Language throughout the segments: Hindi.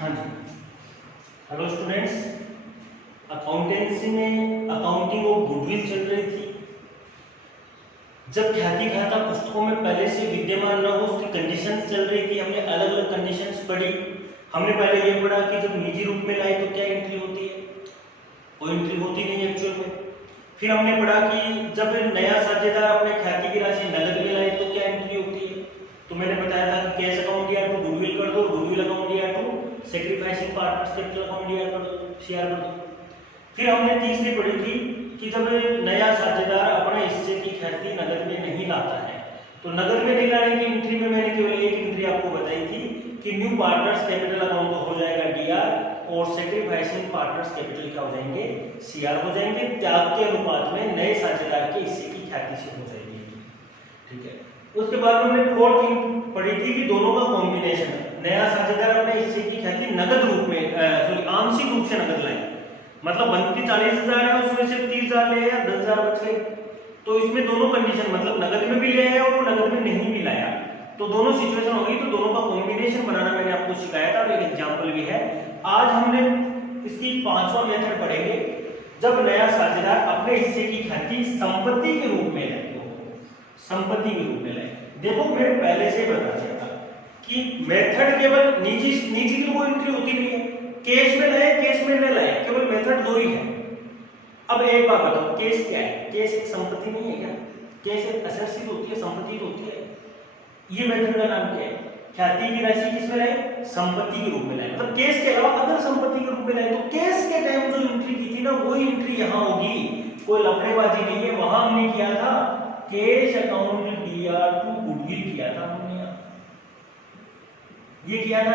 हाँ जी, हेलो स्टूडेंट्स। अकाउंटेंसी में अकाउंटिंग ऑफ गुडविल चल रही थी। जब ख्याति खाता पुस्तकों में पहले से विद्यमान न हो उसकी कंडीशंस चल रही थी। हमने अलग अलग कंडीशंस पढ़ी। हमने पहले ये पढ़ा कि जब निजी रूप में लाए तो क्या एंट्री होती है, कोई एंट्री होती नहीं एक्चुअल में। फिर हमने पढ़ा कि जब नया साझेदार अपने ख्याति की राशि नकद में लाए तो क्या एंट्री होती है। तो मैंने बताया था कि कैश अकाउंट या टू गुडविल कर दो, गुडविल अकाउंट या to sacrificing partners capital account या कर दो, सीआर कर दो। फिर हमने तीसरी पढ़ी थी कि जब नया साझेदार अपने हिस्से की ख्याति नकद में नहीं लाता है तो नकद में नहीं लाने की एंट्री में मैंने केवल एक एंट्री आपको बताई थी कि न्यू पार्टनर्स कैपिटल अकाउंट हो जाएगा डीआर और सेक्रीफाइसिंग पार्टनर्स कैपिटल क्या हो जाएंगे, सीआर हो जाएंगे। त्याग के अनुपात में नए साझेदार के हिस्से की ख्याति से हो जाएगी। ठीक है, उसके बाद हमने फोर्थ थिंग पढ़ी थी कि दोनों का कॉम्बिनेशन, नया साझेदार अपने हिस्से की ख्याति नकद रूप में आंशिक रूप से नकद लाए, मतलब बनती 40,000 है उसमें से 30,000 ले या 10,000 बच गए। तो इसमें दोनों कंडीशन, मतलब नकद में भी ले आया और नकद में नहीं भी लाया, तो दोनों सिचुएशन हो गई। तो दोनों का कॉम्बिनेशन बनाना मैंने आपको सिखाया था और एक एग्जांपल भी है। आज हमने इसकी पांचवा मेथड पढ़ेंगे, जब नया साझेदार अपने हिस्से की ख्याति संपत्ति के रूप में लाए, संपत्ति के रूप में लाए। देखो मैंने पहले से बता दिया था कि मेथड केवल निजी की कोई एंट्री होती नहीं है, केस में लाए केस में न लाए, केवल मेथड दो ही है। अब एक बात बताओ, केस क्या है? केस एक संपत्ति नहीं है क्या? केस एक एसेट होती है, संपत्ति होती है। ये मेथड का नाम क्या है? ख्याति की राशि किसमें लाए? संपत्ति के रूप में लाए। मतलब केस के अलावा अगर संपत्ति के रूप में लाए तो केस के टाइम जो एंट्री की थी ना वही एंट्री यहाँ होगी, कोई लफड़ेबाजी नहीं है। वहां हमने किया था cash account DR to goodwill किया था हमने, ये किया था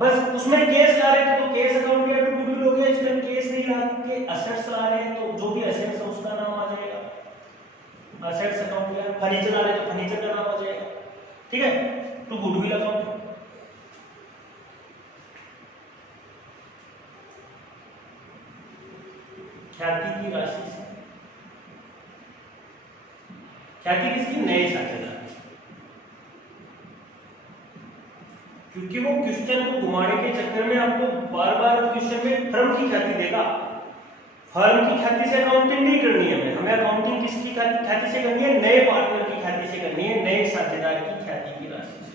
बस। उसमें केस ला रहे थे तो cash account DR to goodwill हो गया। इसमें केस नहीं ला के असेट्स ला रहे हैं तो जो भी असेट्स है उसका नाम आ जाएगा असेट्स अकाउंट, या फर्नीचर ला रहे तो फर्नीचर का नाम आ जाएगा। ठीक है, टू गुडविल अकाउंट। ख्याति की राशि से, ख्याति किसकी? नए साझेदार। क्योंकि वो क्वेश्चन को घुमाने के चक्कर में आपको बार बार क्वेश्चन में फर्म की ख्याति देगा। फर्म की ख्याति से अकाउंटिंग नहीं करनी है हमें अकाउंटिंग किसकी ख्याति से करनी है? नए पार्टनर की ख्याति से करनी है, नए साझेदार की ख्याति की राशि से।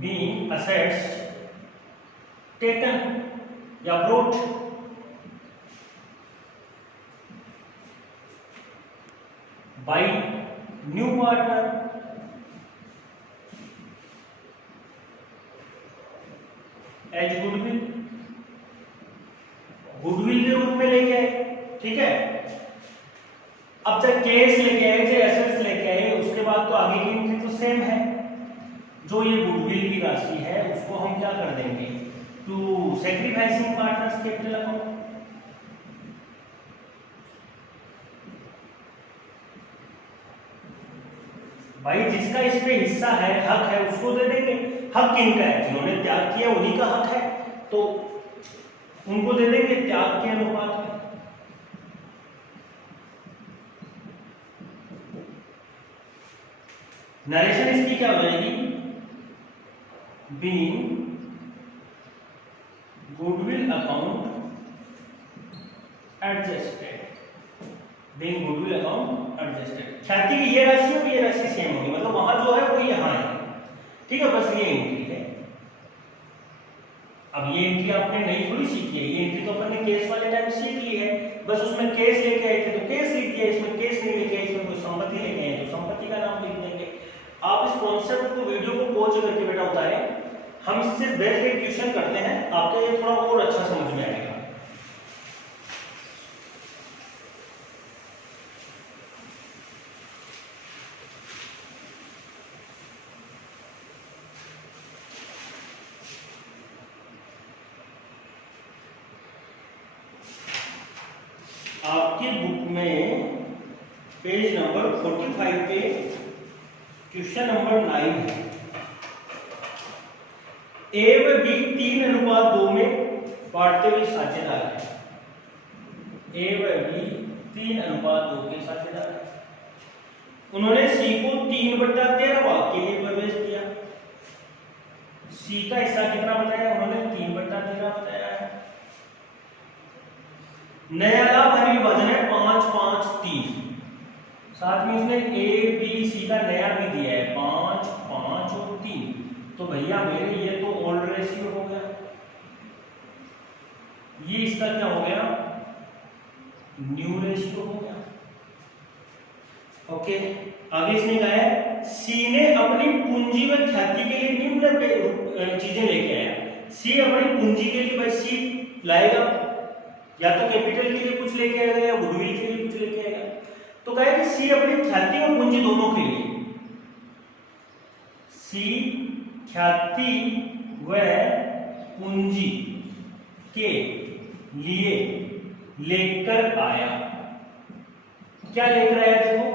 Being assets taken या brought by new partner as goodwill, goodwill के रूप में लेके आए। ठीक है, अब चाहे केस लेके आए चाहे एसेट्स लेके आए, उसके बाद तो आगे की एंट्री तो सेम है। जो ये गुडविल की राशि है उसको हम क्या कर देंगे? To sacrificing partners capital account. भाई जिसका इस पे हिस्सा है, हक है, उसको दे देंगे। हक किनका है? जिन्होंने त्याग किया उन्हीं का हक है, तो उनको दे देंगे त्याग के अनुपात में। नरेशन इसकी क्या हो जाएगी? Being goodwill account adjusted, being goodwill account adjusted. ख्याति की ये राशि और ये राशि सेम होगी, मतलब वहां जो है वो यहाँ है। ठीक है, बस ये एंट्री है। अब ये एंट्री आपने नहीं थोड़ी सीखी है, ये एंट्री तो अपन ने केस वाले टाइम सीख ली है। बस उसमें केस लेके आए थे तो केस लिख दिया, इसमें केस नहीं लेके आए, इसमें कोई संपत्ति लेके आए तो संपत्ति का नाम लिख देंगे। आप इस कॉन्सेप्ट को वीडियो को पॉज करके बेटा उतारे, हम इससे बैठ के ट्यूशन करते हैं, आपको ये थोड़ा और अच्छा समझ में आएगा। आपकी बुक में पेज नंबर 45 पे क्वेश्चन नंबर 9 है। ए व बी 3:2 में बांटते हुए साझेदार है। ए व 3:2 के साझेदार है। उन्होंने सी को 3/13 भाग के लिए प्रवेश किया। सी का हिस्सा कितना बताया उन्होंने? 3/13 बताया है। नया लाभ हर विभाजन है 5, 5, 3। साथ में उसने ए बी सी का नया भी दिया है 5, 5 और 3। तो भैया मेरे ये तो ओल्ड रेशियो हो गया, ये इसका क्या हो गया? न्यू रेशियो हो गया। ओके, आगे इसने कहा है सी ने अपनी पूंजी व ख्याति के लिए निम्न चीजें लेके आया। सी अपनी पूंजी के लिए भाई सी लाएगा, या तो कैपिटल के लिए कुछ लेके आएगा या गुडविल के लिए कुछ लेके आएगा। तो कहा कि सी अपनी ख्याति और पूंजी दोनों के लिए, सी ख्याति व पूंजी के लिए लेकर आया। क्या लेकर आया? देखो,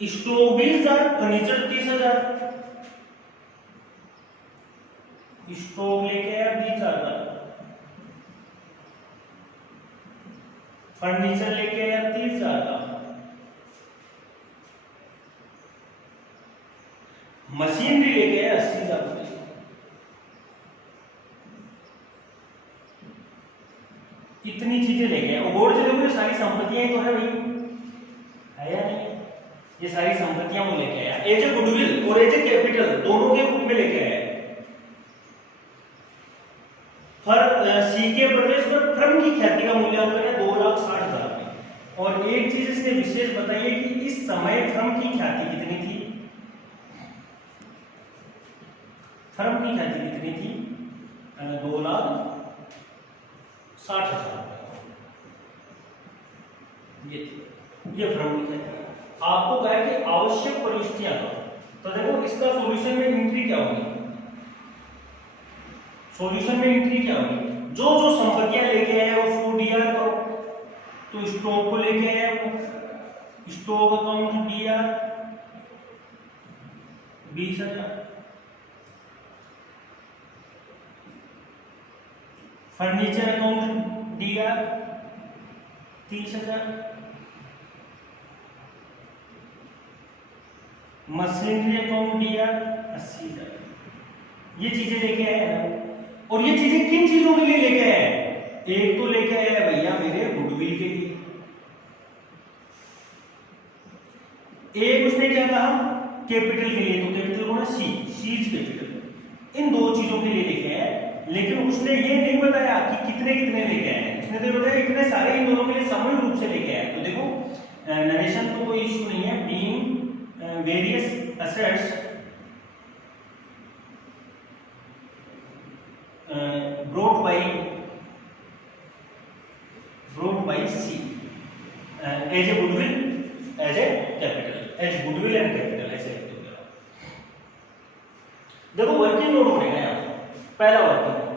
स्टोव 20,000, फर्नीचर 30,000। स्टोव लेके आया 20,000, फर्नीचर लेके आया 30,000, मशीनरी लेके आया 80,000। इतनी चीजें लेके आया। और जो देखो सारी संपत्तियां तो है भाई, है या नहीं? ये सारी संपत्तियां वो लेके आया, एज ए गुडविल और एज ए कैपिटल दोनों के रूप में लेके आया। सी के प्रवेश पर फर्म की ख्याति का मूल्यांकन है 2,60,000 में। और एक चीज इसने विशेष बताई है कि इस समय फर्म की ख्याति कितनी थी? फर्म की ख्याति कितनी थी? 2,60,000। ये फर्म की ख्याति। आपको कहा है कि आवश्यक प्रविष्टियां करो, तो देखो इसका सॉल्यूशन में एंट्री क्या होगी? सॉल्यूशन में एंट्री क्या होगी? जो जो संपत्तियां लेके आए उसको डीआर करो। तो स्टॉक को लेके आए वो stock account DR 20,000, furniture account DR 30,000, machinery account DR 80,000। ये चीजें लेके आए हैं। और ये चीजें किन चीजों के लिए लेके आए हैं? एक तो लेके आए हैं भैया मेरे गुडविल के लिए, एक उसने क्या कहा कैपिटल के लिए, तो कैपिटल को ना सीज कैपिटल। इन दो चीजों के लिए लेके आए, लेकिन उसने ये नहीं बताया कि कितने कितने लेके आए। उसने तो बताया इतने सारे इन दोनों के लिए समान रूप से लेके आए। तो देखो नरेशन तो कोई इशू नहीं है। Being various assets brought by C as a goodwill, as a capital, as goodwill and capital ऐसे लिख दो। देखो वर्किंग नोट बनेगा यहाँ। पहला वर्किंग नोट,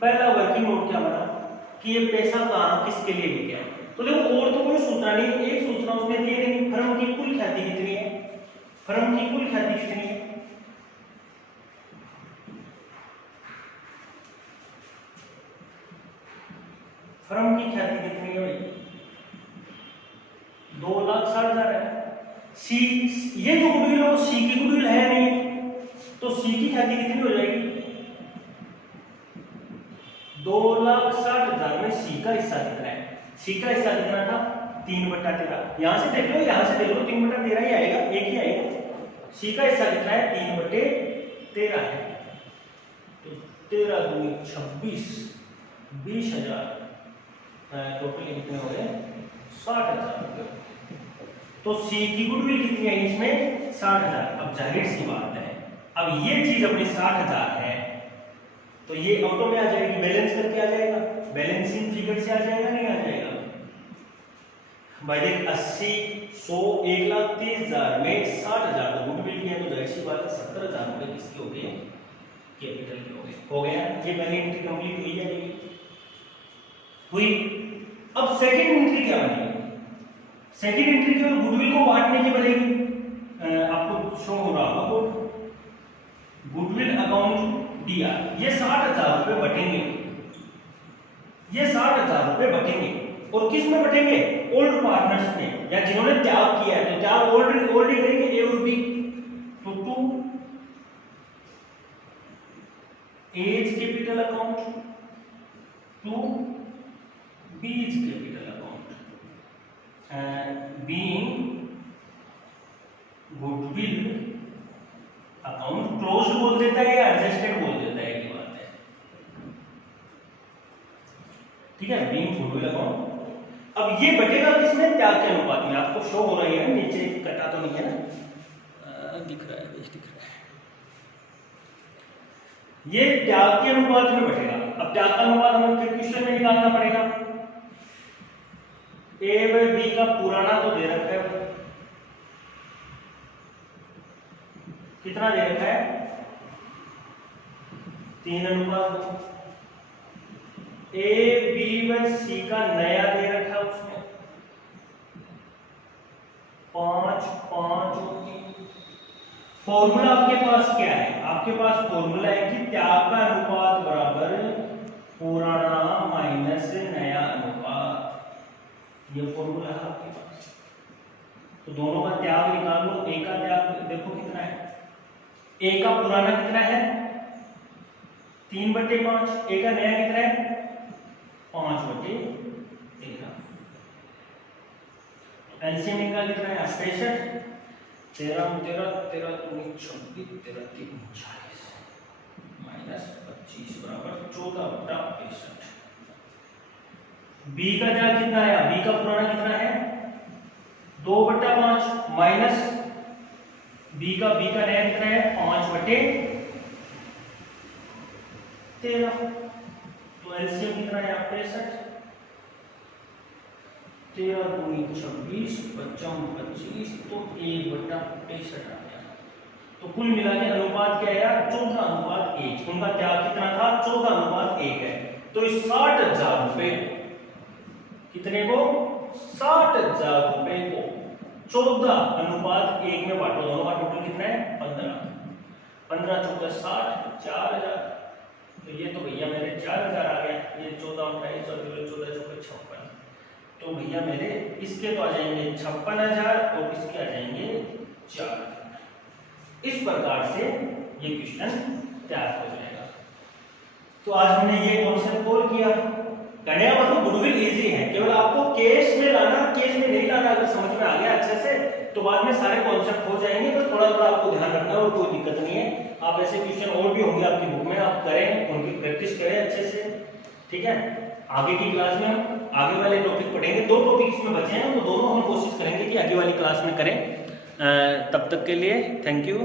पहला वर्किंग नोट क्या बना कि ये पैसा कहाँ किसके लिए लेके आया। तो देखो और तो कोई सूचना नहीं, एक सूचना उसने दी नहीं, फर्म की कुल ख्याति कितनी है? फर्म की कुल ख्याति कितनी है? फर्म की ख्याति कितनी है भाई? 2,60,000 है। सी, ये जो गुडविल है वो सी की गुडविल है नहीं, तो सी की ख्याति कितनी हो जाएगी? 2,60,000 में सी का हिस्सा कितना है? सी का हिस्सा कितना था? 3/13। यहां से देख लो, यहां से देख लो, 3/13 ही आएगा, एक ही आएगा। सी का हिस्सा कितना है? 3/13 है। तो 13 दूनी 26, 20,000, टोटल कितने हो गए? 60,000। तो सी की गुडविल कितनी है इसमें? 60,000। अब जाहिर सी बात है, अब ये चीज अपनी 60,000 है, तो ये ऑटो में आ जाएगी, बैलेंस करके आ जाएगा, बैलेंसिंग फिगर से आ जाएगा, नहीं आ जाएगा भाई? देख 80, 100, 1,30,000 में 60,000 को गुडविल किया, तो जाहिर सी बात है 70,000 रुपए किसके हो गए? कैपिटल के हो गए। हो गया, ये पहली एंट्री कंप्लीट हुई या नहीं हुई? अब सेकंड एंट्री क्या बनेगी? सेकंड एंट्री केवल गुडविल को बांटने की बनेगी। आपको शो हो रहा होगा गुडविल अकाउंट दिया, ये 60,000 रुपए बटेंगे, ये 60,000 रुपए बटेंगे और किस में बटेंगे? ओल्ड पार्टनर्स में, या जिन्होंने त्याग किया है, तो त्याग ओल्ड करेंगे, ए और बी, तो 2 एज कैपिटल अकाउंट, 2 बीज capital account, being goodwill account close बोल देता है या एडजस्टेड बोल देता है, ये बात है, ठीक है, बीइंग गुडविल अकाउंट। अब ये बटेगा किसमें? त्याग के अनुपात में। आपको शो हो रही है, नीचे कटा तो नहीं है ना, दिख रहा है, दिख रहा है, ये त्याग के अनुपात में बटेगा। अब त्याग का अनुपात हमें फिर क्वेश्चन में निकालना पड़ेगा। ए बाय बी का पुराना तो दे रखा है, कितना दे रखा है? 3:2। ए बी बाय सी का नया दे रखा है, उसमें 5 और 3। फॉर्मूला आपके पास क्या है? आपके पास फॉर्मूला है कि त्याग का अनुपात बराबर पुराना माइनस नया अनुपात, ये फॉर्मूला है आपके पास। तो दोनों का त्याग निकाल लो। ए का त्याग देखो कितना है, ए का पुराना कितना है? 3/5। ए का नया कितना है? 5/13। एलसीएम निकाल कितना है? 65। 13 13 13 26 13 3 40 माइनस 25 बराबर 14/63। बी का त्याग कितना आया? बी का पुराना कितना है? 2/5 माइनस बी का नया कितना है? 5/13। तो एलसीएम कितना है? 65। 13 दूनी 26 55 25, तो 1/63 आ गया। तो कुल मिला के अनुपात क्या आया? 14:1। उनका त्याग कितना था? 14:1 है। तो इस 60,000 रुपए कितने को? 60,000 रुपए को 14:1 में बांटो। दोनों का टोटल कितना है? 15। 15 14 60, 4,000। तो ये तो भैया मेरे 4,000 आ गया। ये 14 28 14 14 56। तो भैया मेरे इसके तो आ जाएंगे 56,000 और इसके आ जाएंगे 4,000। इस प्रकार से ये क्वेश्चन तैयार हो जाएगा। तो आज हमने ये कॉन्सेप्ट कवर किया। कहने का मतलब गुडविल इजी है, केवल आपको केस में लाना, केस में नहीं लाना। अगर समझ में आ गया अच्छे से तो बाद में सारे कॉन्सेप्ट हो जाएंगे। बस थोड़ा थोड़ा आपको ध्यान रखना है और कोई दिक्कत नहीं है। आप ऐसे क्वेश्चन और भी होंगे आपकी बुक में, आप करें, उनकी प्रैक्टिस करें अच्छे से, ठीक है। आगे की क्लास में हम आगे वाले टॉपिक पढ़ेंगे। 2 टॉपिक इसमें बचे हैं, तो दोनों हम कोशिश करेंगे कि आगे वाली क्लास में करें। तब तक के लिए थैंक यू।